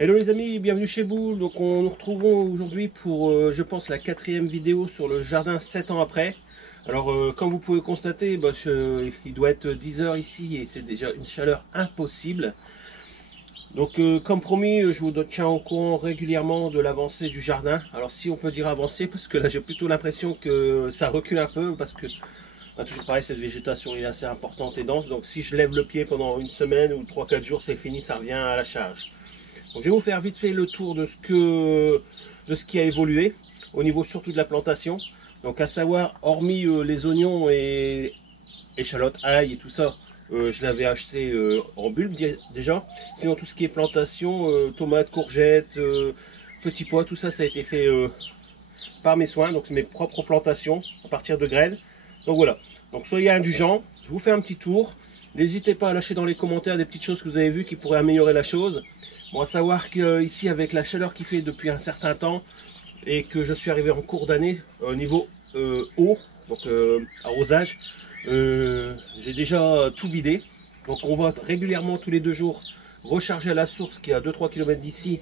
Hello les amis, bienvenue chez vous. Donc nous retrouvons aujourd'hui pour je pense la 4e vidéo sur le jardin 7 ans après. Alors comme vous pouvez constater, il doit être 10 heures ici et c'est déjà une chaleur impossible. Donc comme promis, je vous tiens au courant régulièrement de l'avancée du jardin. Alors si on peut dire avancée, parce que là j'ai plutôt l'impression que ça recule un peu, parce que toujours pareil, cette végétation est assez importante et dense. Donc si je lève le pied pendant une semaine ou 3-4 jours, c'est fini, ça revient à la charge. Donc, je vais vous faire vite fait le tour de ce qui a évolué au niveau surtout de la plantation. Donc à savoir, hormis les oignons et échalotes, ail et tout ça, je l'avais acheté en bulbe déjà. Sinon tout ce qui est plantation, tomates, courgettes, petits pois, tout ça, ça a été fait par mes soins. Donc c'est mes propres plantations à partir de graines. Donc voilà, donc soyez indulgents, je vous fais un petit tour. N'hésitez pas à lâcher dans les commentaires des petites choses que vous avez vues qui pourraient améliorer la chose. Bon, à savoir qu'ici, avec la chaleur qu'il fait depuis un certain temps, et que je suis arrivé en cours d'année, au niveau eau, donc arrosage, j'ai déjà tout vidé. Donc on va régulièrement, tous les 2 jours, recharger à la source qui est à 2-3 km d'ici,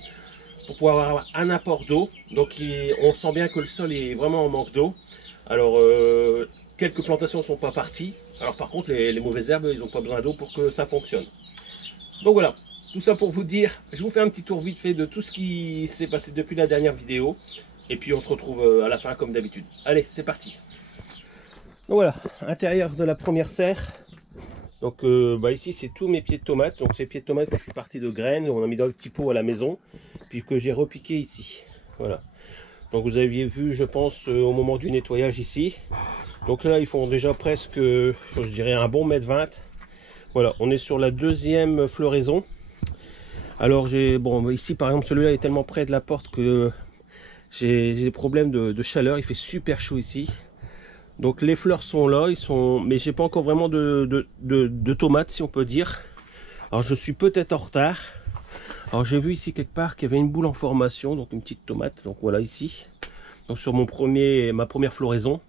pour pouvoir avoir un apport d'eau. Donc on sent bien que le sol est vraiment en manque d'eau. Alors, quelques plantations ne sont pas parties. Alors par contre, les mauvaises herbes, ils n'ont pas besoin d'eau pour que ça fonctionne. Donc voilà. Tout ça pour vous dire, je vous fais un petit tour vite fait de tout ce qui s'est passé depuis la dernière vidéo. Et puis on se retrouve à la fin comme d'habitude. Allez, c'est parti. Donc voilà, intérieur de la première serre. Donc ici c'est tous mes pieds de tomates. Donc ces pieds de tomates que je suis parti de graines, on a mis dans le petit pot à la maison. Puis que j'ai repiqué ici. Voilà. Donc vous aviez vu, je pense, au moment du nettoyage ici. Donc là ils font déjà presque, je dirais un bon mètre 20. Voilà, on est sur la 2e floraison. Alors ici par exemple celui-là est tellement près de la porte que j'ai des problèmes de chaleur, il fait super chaud ici. Donc les fleurs sont là, mais j'ai pas encore vraiment de tomates si on peut dire. Alors je suis peut-être en retard. Alors j'ai vu ici quelque part qu'il y avait une boule en formation, donc une petite tomate, donc voilà ici. Donc sur ma première floraison.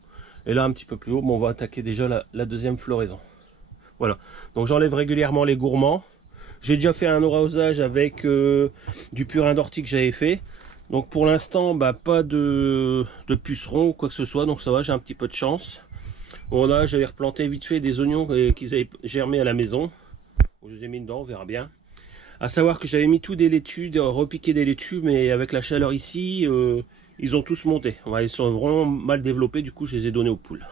Et là un petit peu plus haut, on va attaquer déjà la 2e floraison. Voilà, donc j'enlève régulièrement les gourmands. J'ai déjà fait un arrosage avec du purin d'ortie que j'avais fait. Donc pour l'instant, pas de pucerons ou quoi que ce soit. Donc ça va, j'ai un petit peu de chance. Bon là, j'avais replanté vite fait des oignons qu'ils avaient germé à la maison. Je les ai mis dedans, on verra bien. À savoir que j'avais mis tous des laitues, repiqué des laitues, mais avec la chaleur ici, ils ont tous monté. Ils sont vraiment mal développés, du coup je les ai donnés aux poules.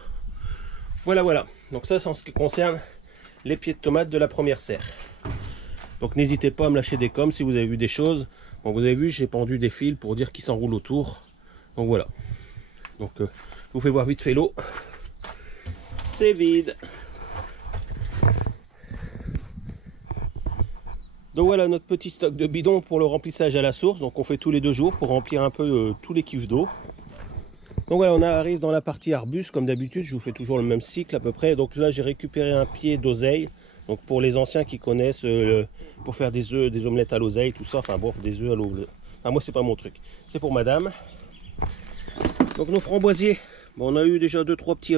Voilà. Donc ça c'est en ce qui concerne les pieds de tomates de la première serre. Donc n'hésitez pas à me lâcher des coms si vous avez vu des choses. Bon, vous avez vu, j'ai pendu des fils pour dire qu'ils s'enroulent autour. Donc voilà. Donc je vous fais voir vite fait l'eau. C'est vide. Donc voilà notre petit stock de bidons pour le remplissage à la source. Donc on fait tous les 2 jours pour remplir un peu tous les cuves d'eau. Donc voilà, on arrive dans la partie arbuste comme d'habitude. Je vous fais toujours le même cycle à peu près. Donc là j'ai récupéré un pied d'oseille. Donc pour les anciens qui connaissent, pour faire des œufs, des omelettes à l'oseille, tout ça, enfin bon, des œufs à l'oseille. Enfin, moi c'est pas mon truc, c'est pour madame. Donc nos framboisiers, on a eu déjà 2-3 petits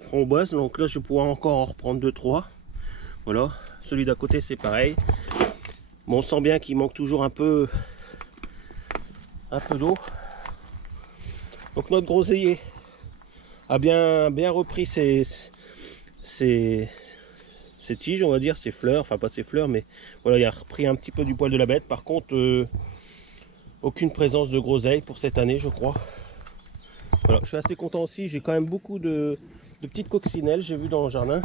framboises, donc là je vais pouvoir encore en reprendre 2-3. Voilà, celui d'à côté c'est pareil. Bon, on sent bien qu'il manque toujours un peu d'eau. Donc notre groseillier a bien repris ses tiges, on va dire, ses fleurs, enfin pas ses fleurs, mais voilà, il a repris un petit peu du poil de la bête. Par contre, aucune présence de groseilles pour cette année, je crois. Voilà, je suis assez content aussi, j'ai quand même beaucoup de petites coccinelles, j'ai vu dans le jardin.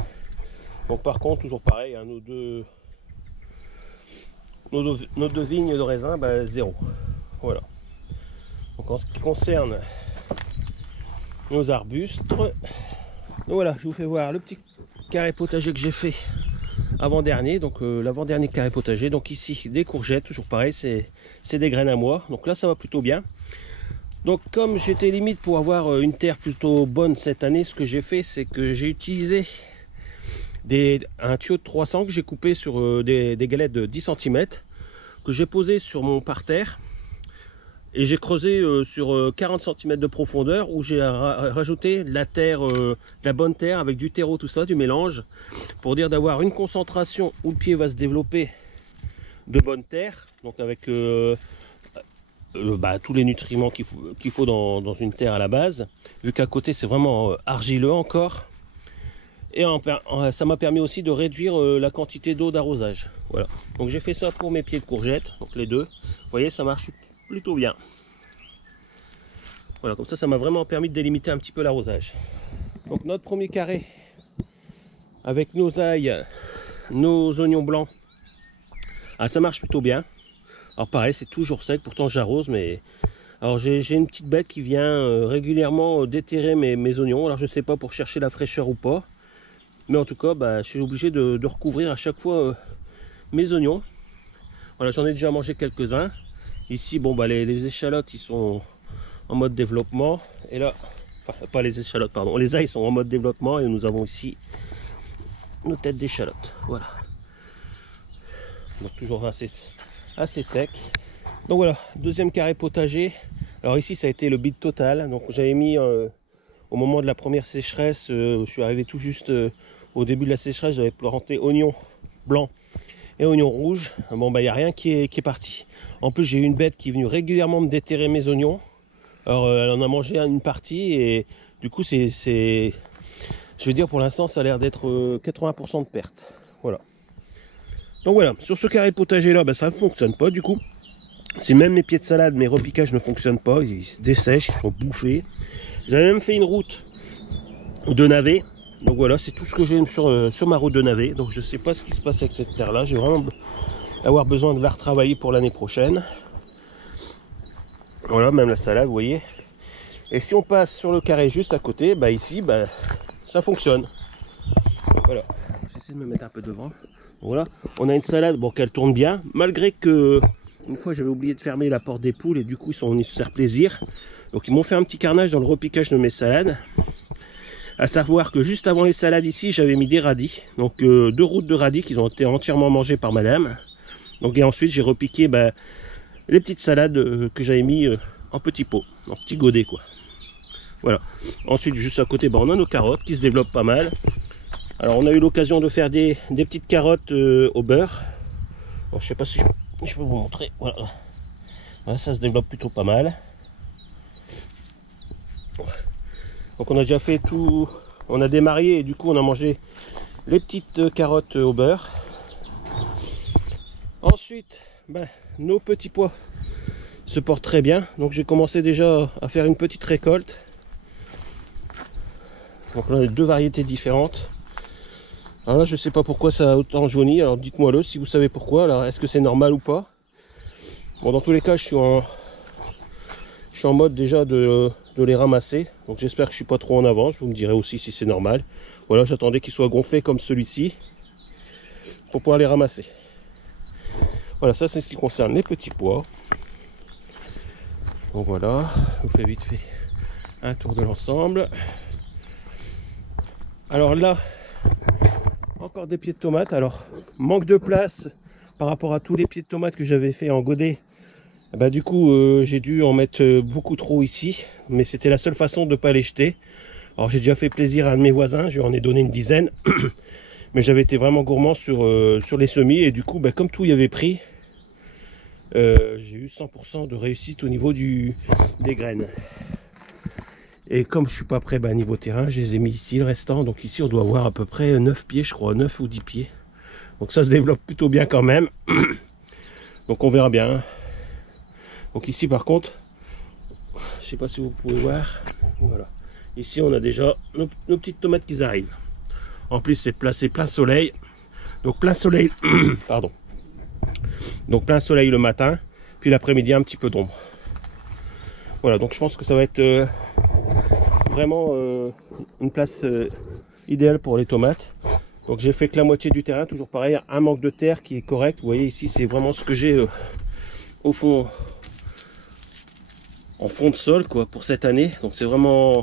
Donc par contre, toujours pareil, hein, nos deux vignes de raisin, 0. Voilà. Donc en ce qui concerne nos arbustes, donc voilà, je vous fais voir le petit carré potager que j'ai fait avant-dernier, donc l'avant-dernier carré potager. Donc ici des courgettes, toujours pareil, c'est des graines à moi, donc là ça va plutôt bien. Donc comme j'étais limite pour avoir une terre plutôt bonne cette année, ce que j'ai fait c'est que j'ai utilisé un tuyau de 300 que j'ai coupé sur des galettes de 10 cm que j'ai posé sur mon parterre. Et j'ai creusé sur 40 cm de profondeur où j'ai rajouté de la terre, de la bonne terre avec du terreau, tout ça, du mélange, pour dire d'avoir une concentration où le pied va se développer de bonne terre, donc avec tous les nutriments qu'il faut dans une terre à la base, vu qu'à côté c'est vraiment argileux encore. Et ça m'a permis aussi de réduire la quantité d'eau d'arrosage. Voilà. Donc j'ai fait ça pour mes pieds de courgettes, donc les deux. Vous voyez, ça marche plutôt bien. Voilà, comme ça m'a vraiment permis de délimiter un petit peu l'arrosage. Donc notre premier carré, avec nos ailles, nos oignons blancs, ça marche plutôt bien. Alors pareil, c'est toujours sec, pourtant j'arrose, mais... Alors j'ai une petite bête qui vient régulièrement déterrer mes oignons. Alors je sais pas pour chercher la fraîcheur ou pas. Mais en tout cas, je suis obligé de recouvrir à chaque fois mes oignons. Voilà, j'en ai déjà mangé quelques-uns. Ici, les échalotes, ils sont en mode développement. Et là, enfin, pas les échalotes, pardon. Les ailles sont en mode développement. Et nous avons ici nos têtes d'échalotes. Voilà. Donc toujours assez sec. Donc voilà, deuxième carré potager. Alors ici, ça a été le bide total. Donc j'avais mis... au moment de la première sécheresse, je suis arrivé tout juste au début de la sécheresse, j'avais planté oignons blancs et oignons rouges. Bon, il n'y a rien qui est parti. En plus, j'ai eu une bête qui est venue régulièrement me déterrer mes oignons. Alors, elle en a mangé une partie et du coup, je veux dire, pour l'instant, ça a l'air d'être 80% de perte. Voilà. Donc voilà, sur ce carré potager là, ça ne fonctionne pas du coup. C'est même mes pieds de salade, mes repiquages ne fonctionnent pas, ils se dessèchent, ils sont bouffés. J'avais même fait une route de navet. Donc voilà, c'est tout ce que j'ai sur ma route de navet. Donc je ne sais pas ce qui se passe avec cette terre là. J'ai vraiment avoir besoin de la retravailler pour l'année prochaine. Voilà, même la salade, vous voyez. Et si on passe sur le carré juste à côté, ici, ça fonctionne. Voilà, j'essaie de me mettre un peu devant. Voilà, on a une salade, qu'elle tourne bien. Malgré que, une fois j'avais oublié de fermer la porte des poules et du coup ils sont venus se faire plaisir. Donc ils m'ont fait un petit carnage dans le repiquage de mes salades. À savoir que juste avant les salades ici, j'avais mis des radis. Donc 2 routes de radis qui ont été entièrement mangées par madame. Donc et ensuite j'ai repiqué les petites salades que j'avais mis en petits pots, en petits godets quoi. Voilà. Ensuite juste à côté, on a nos carottes qui se développent pas mal. Alors on a eu l'occasion de faire des petites carottes au beurre. Bon, je sais pas si je peux vous montrer. Voilà. Voilà, ça se développe plutôt pas mal. Donc on a déjà fait tout, on a démarré et du coup on a mangé les petites carottes au beurre. Ensuite, nos petits pois se portent très bien. Donc j'ai commencé déjà à faire une petite récolte. Donc là on a 2 variétés différentes. Alors là je sais pas pourquoi ça a autant jauni, alors dites-moi le si vous savez pourquoi. Alors est-ce que c'est normal ou pas? Bon, dans tous les cas je suis en mode déjà de les ramasser. Donc j'espère que je suis pas trop en avance. Vous me direz aussi si c'est normal. Voilà, j'attendais qu'ils soient gonflés comme celui-ci pour pouvoir les ramasser. Voilà, ça c'est ce qui concerne les petits pois. Donc voilà, je vous fais vite fait un tour de l'ensemble. Alors là, encore des pieds de tomates. Alors, manque de place par rapport à tous les pieds de tomates que j'avais fait en godet. Du coup, j'ai dû en mettre beaucoup trop ici. Mais c'était la seule façon de ne pas les jeter. Alors, j'ai déjà fait plaisir à un de mes voisins. Je lui en ai donné une dizaine. Mais j'avais été vraiment gourmand sur les semis. Et du coup, comme tout y avait pris, j'ai eu 100% de réussite au niveau des graines. Et comme je suis pas prêt niveau terrain, je les ai mis ici le restant. Donc ici on doit avoir à peu près 9 pieds je crois, 9 ou 10 pieds. Donc ça se développe plutôt bien quand même. Donc on verra bien. Donc ici par contre, je sais pas si vous pouvez voir. Voilà. Ici on a déjà nos petites tomates qui arrivent. En plus c'est placé plein soleil. Donc plein soleil, pardon. Donc plein soleil le matin, puis l'après-midi un petit peu d'ombre. Voilà, donc je pense que ça va être vraiment une place idéale pour les tomates. Donc j'ai fait que la moitié du terrain, toujours pareil, un manque de terre qui est correct. Vous voyez ici c'est vraiment ce que j'ai au fond, en fond de sol quoi pour cette année. Donc c'est vraiment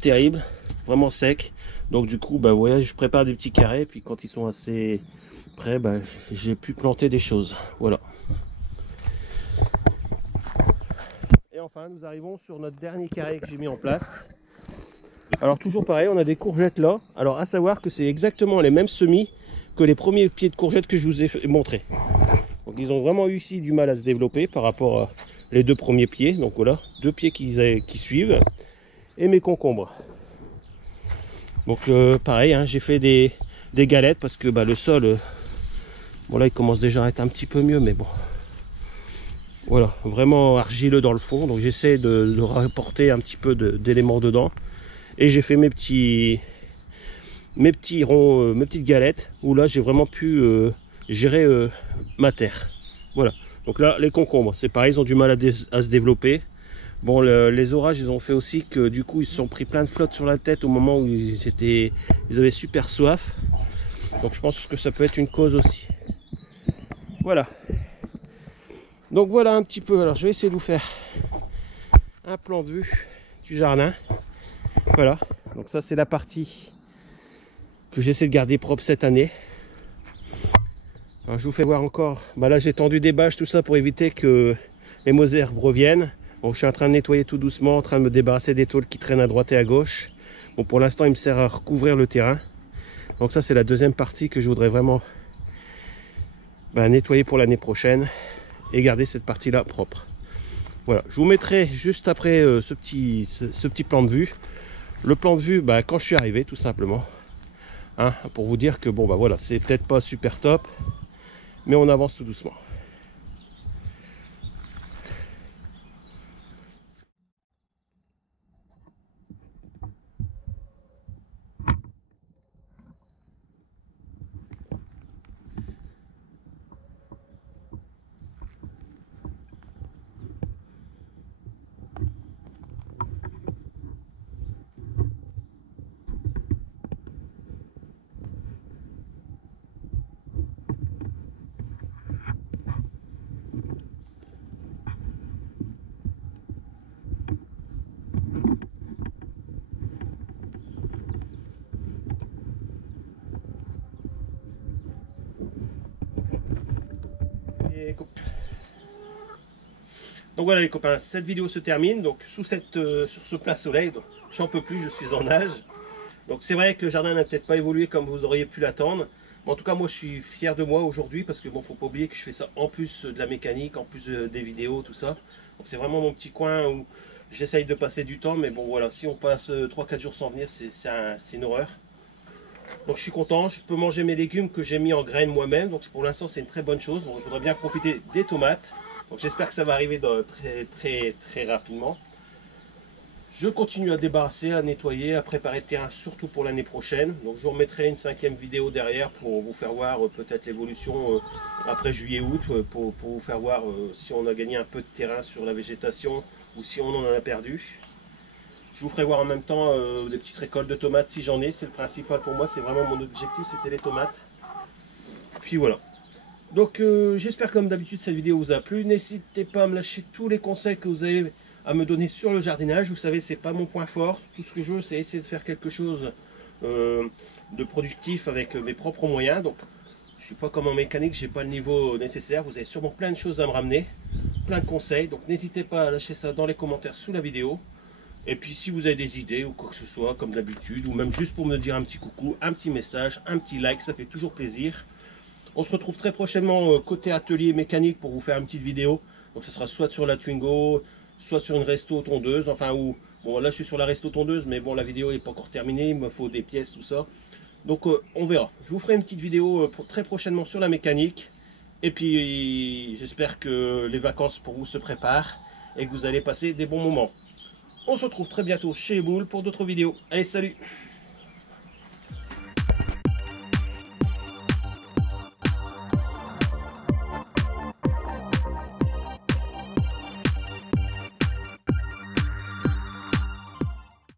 terrible, vraiment sec. Donc du coup vous voyez, je prépare des petits carrés, puis quand ils sont assez prêts, j'ai pu planter des choses. Voilà. Et enfin nous arrivons sur notre dernier carré que j'ai mis en place. Alors toujours pareil, on a des courgettes là. Alors à savoir que c'est exactement les mêmes semis que les premiers pieds de courgettes que je vous ai montré. Donc ils ont vraiment eu ici du mal à se développer par rapport à les deux premiers pieds. Donc voilà, deux pieds qui suivent. Et mes concombres. Donc pareil, hein, j'ai fait des galettes parce que le sol, bon là il commence déjà à être un petit peu mieux, mais bon. Voilà, vraiment argileux dans le fond. Donc j'essaie de rapporter un petit peu d'éléments dedans. Et j'ai fait mes petits ronds, mes petites galettes, où là j'ai vraiment pu gérer ma terre. Voilà, donc là les concombres, c'est pareil, ils ont du mal à se développer. Bon, les orages, ils ont fait aussi que du coup, ils se sont pris plein de flotte sur la tête au moment où ils avaient super soif. Donc je pense que ça peut être une cause aussi. Voilà. Donc voilà un petit peu. Alors je vais essayer de vous faire un plan de vue du jardin. Voilà. Donc ça, c'est la partie que j'essaie de garder propre cette année. Alors je vous fais voir encore. Là, j'ai tendu des bâches, tout ça pour éviter que les mauvaises herbes reviennent. Bon, je suis en train de nettoyer tout doucement, en train de me débarrasser des tôles qui traînent à droite et à gauche. Bon, pour l'instant, il me sert à recouvrir le terrain. Donc ça, c'est la deuxième partie que je voudrais vraiment nettoyer pour l'année prochaine et garder cette partie-là propre. Voilà, je vous mettrai juste après ce petit plan de vue. Le plan de vue, quand je suis arrivé, tout simplement. Hein, pour vous dire que bon, voilà, c'est peut-être pas super top, mais on avance tout doucement. Donc voilà les copains, cette vidéo se termine. Donc sur ce plein soleil, j'en peux plus, je suis en nage. Donc c'est vrai que le jardin n'a peut-être pas évolué comme vous auriez pu l'attendre. Mais en tout cas moi je suis fier de moi aujourd'hui parce que bon, faut pas oublier que je fais ça en plus de la mécanique, en plus des vidéos, tout ça. Donc c'est vraiment mon petit coin où j'essaye de passer du temps. Mais bon voilà, si on passe 3-4 jours sans venir, c'est une horreur. Donc je suis content, je peux manger mes légumes que j'ai mis en graines moi-même. Donc pour l'instant c'est une très bonne chose. Donc, je voudrais bien profiter des tomates. Donc j'espère que ça va arriver très rapidement. Je continue à débarrasser, à nettoyer, à préparer le terrain, surtout pour l'année prochaine. Donc je vous remettrai une 5e vidéo derrière pour vous faire voir peut-être l'évolution après juillet-août, pour vous faire voir si on a gagné un peu de terrain sur la végétation ou si on en a perdu. Je vous ferai voir en même temps des petites récoltes de tomates si j'en ai. C'est le principal pour moi, c'est vraiment mon objectif, c'était les tomates. Puis voilà. Donc j'espère comme d'habitude cette vidéo vous a plu. N'hésitez pas à me lâcher tous les conseils que vous avez à me donner sur le jardinage. Vous savez, c'est pas mon point fort. Tout ce que je veux, c'est essayer de faire quelque chose de productif avec mes propres moyens. Donc je suis pas comme en mécanique, j'ai pas le niveau nécessaire. Vous avez sûrement plein de choses à me ramener, plein de conseils. Donc n'hésitez pas à lâcher ça dans les commentaires sous la vidéo. Et puis si vous avez des idées ou quoi que ce soit, comme d'habitude, ou même juste pour me dire un petit coucou, un petit message, un petit like, ça fait toujours plaisir. On se retrouve très prochainement côté atelier mécanique pour vous faire une petite vidéo. Donc ce sera soit sur la Twingo, soit sur une resto tondeuse. Enfin, bon là je suis sur la resto tondeuse, mais bon la vidéo n'est pas encore terminée, il me faut des pièces, tout ça. Donc on verra. Je vous ferai une petite vidéo très prochainement sur la mécanique. Et puis j'espère que les vacances pour vous se préparent et que vous allez passer des bons moments. On se retrouve très bientôt chez Boule pour d'autres vidéos. Allez, salut!